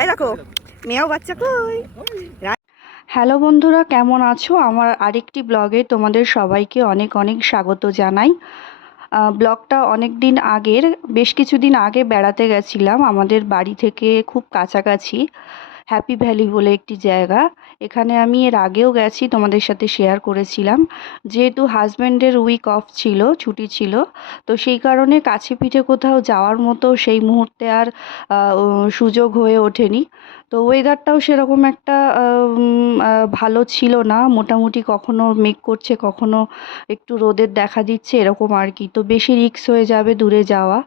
এই দেখো মেয়েও বাচ্চা কই? হ্যালো বন্ধুরা কেমন আছো? আমার আরেকটি ব্লগে তোমাদের সবাইকে অনেক অনেক স্বাগত জানাই। ব্লগটা অনেক দিন আগের বেশ কিছুদিন আগে বেড়াতে গেছিলাম। আমাদের বাড়ি থেকে খুব কাছাকাছি হ্যাপি ভ্যালি বলে একটি জায়গা। এখানে আমি এর আগেও গেছি, তোমাদের সাথে শেয়ার করেছিলাম। যেহেতু হাজব্যান্ডের উইক অফ ছিল, ছুটি ছিল, তো সেই কারণে কাছে পিঠে কোথাও যাওয়ার মতো সেই মুহূর্তে আর সুযোগ হয়ে ওঠেনি। তো ওয়েদারটাও সেরকম একটা ভালো ছিল না। মোটামুটি কখনো মেঘ করছে, কখনো একটু রোদের দেখা দিচ্ছে, এরকম আর কি। তো বেশি রিস্ক হয়ে যাবে দূরে যাওয়া।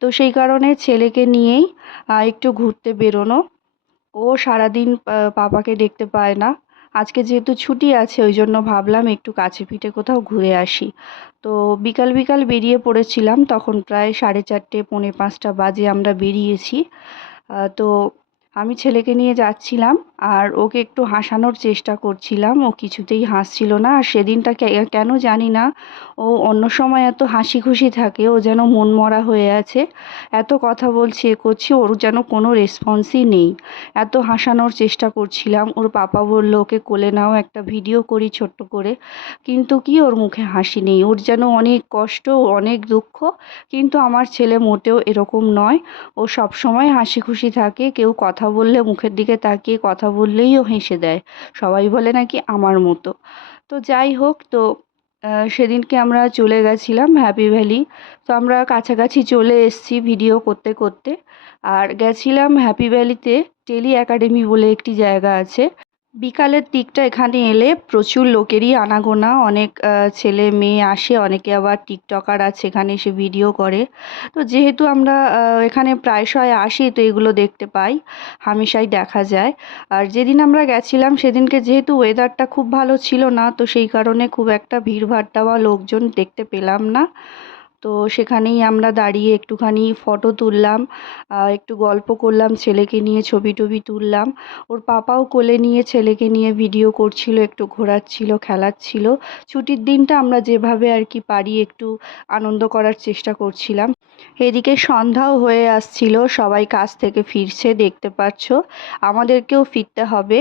তো সেই কারণে ছেলেকে নিয়েই একটু ঘুরতে বেরোনো। ও সারাদিন পাপাকে দেখতে পায় না। আজকে যেহেতু ছুটি আছে ওই জন্য ভাবলাম একটু কাছে পিঠে কোথাও ঘুরে আসি। তো বিকাল বিকাল বেরিয়ে পড়েছিলাম, তখন প্রায় সাড়ে চারটে, পৌনে পাঁচটা বাজে আমরা বেরিয়েছি। তো আমি ছেলেকে নিয়ে যাচ্ছিলাম আর ওকে একটু হাসানোর চেষ্টা করছিলাম। ও কিছুতেই হাসছিল না আর সেদিনটা কেন জানি না। ও অন্য সময় এত হাসি খুশি থাকে, ও যেন মনমরা হয়ে আছে। এত কথা বলছি, এ করছি, ওর যেন কোনো রেসপন্সই নেই। এত হাসানোর চেষ্টা করছিলাম। ওর পাপা বলল, ওকে কোলে নাও, একটা ভিডিও করি ছোট্ট করে। কিন্তু কি ওর মুখে হাসি নেই? ওর যেন অনেক কষ্ট, অনেক দুঃখ, কিন্তু আমার ছেলে মোটেও এরকম নয়। ও সব সময় হাসি খুশি থাকে, কেউ কথা বললে, মুখের দিকে তাকিয়ে কথা বললেই ও হেসে দেয়। সবাই বলে নাকি আমার মতো। তো যাই হোক, তো সেদিনকে আমরা চলে গেছিলাম হ্যাপি ভ্যালি তো আমরা কাছাকাছি চলে এসেছি ভিডিও করতে করতে। আর গেছিলাম হ্যাপি ভ্যালিতে টেলি একাডেমি বলে একটি জায়গা আছে। বিকালের দিকটা এখানে এলে প্রচুর লোকেরই আনাগোনা। অনেক ছেলে মেয়ে আসে, অনেকে আবার টিকটকার আছে, এখানে এসে ভিডিও করে। তো যেহেতু আমরা এখানে প্রায়শই আসি, তো এগুলো দেখতে পাই, হামেশাই দেখা যায়। আর যেদিন আমরা গেছিলাম, সেদিনকে যেহেতু ওয়েদারটা খুব ভালো ছিল না, তো সেই কারণে খুব একটা ভিড়ভাট্টা বা লোকজন দেখতে পেলাম না। তো সেখানেই আমরা দাঁড়িয়ে একটুখানি ফটো তুললাম একটু গল্প করলাম, ছেলেকে নিয়ে ছবি টবি তুললাম। ওর পাপাও কোলে নিয়ে ছেলেকে নিয়ে ভিডিও করছিল, একটু ঘোরাচ্ছিল, খেলাচ্ছিল। ছুটির দিনটা আমরা যেভাবে আর কি পারি একটু আনন্দ করার চেষ্টা করছিলাম। এদিকে সন্ধ্যাও হয়ে আসছিল, সবাই কাজ থেকে ফিরছে, দেখতে পাচ্ছ, আমাদেরকেও ফিরতে হবে।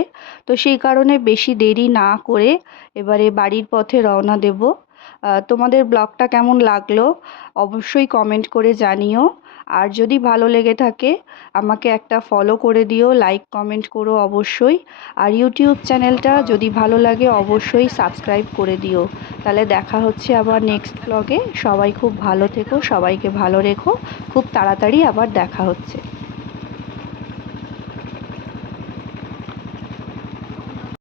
তো সেই কারণে বেশি দেরি না করে এবারে বাড়ির পথে রওনা দেব। তোমাদের ব্লগটা কেমন লাগল অবশ্যই কমেন্ট করে জানিও। আর যদি ভালো লেগে থাকে, আমাকে একটা ফলো করে দিও লাইক কমেন্ট করো অবশ্যই। আর ইউটিউব চ্যানেলটা যদি ভালো লাগে, অবশ্যই সাবস্ক্রাইব করে দিও। তাহলে দেখা হচ্ছে আবার নেক্সট ব্লগে সবাই খুব ভালো থেকো, সবাইকে ভালো রেখো। খুব তাড়াতাড়ি আবার দেখা হচ্ছে।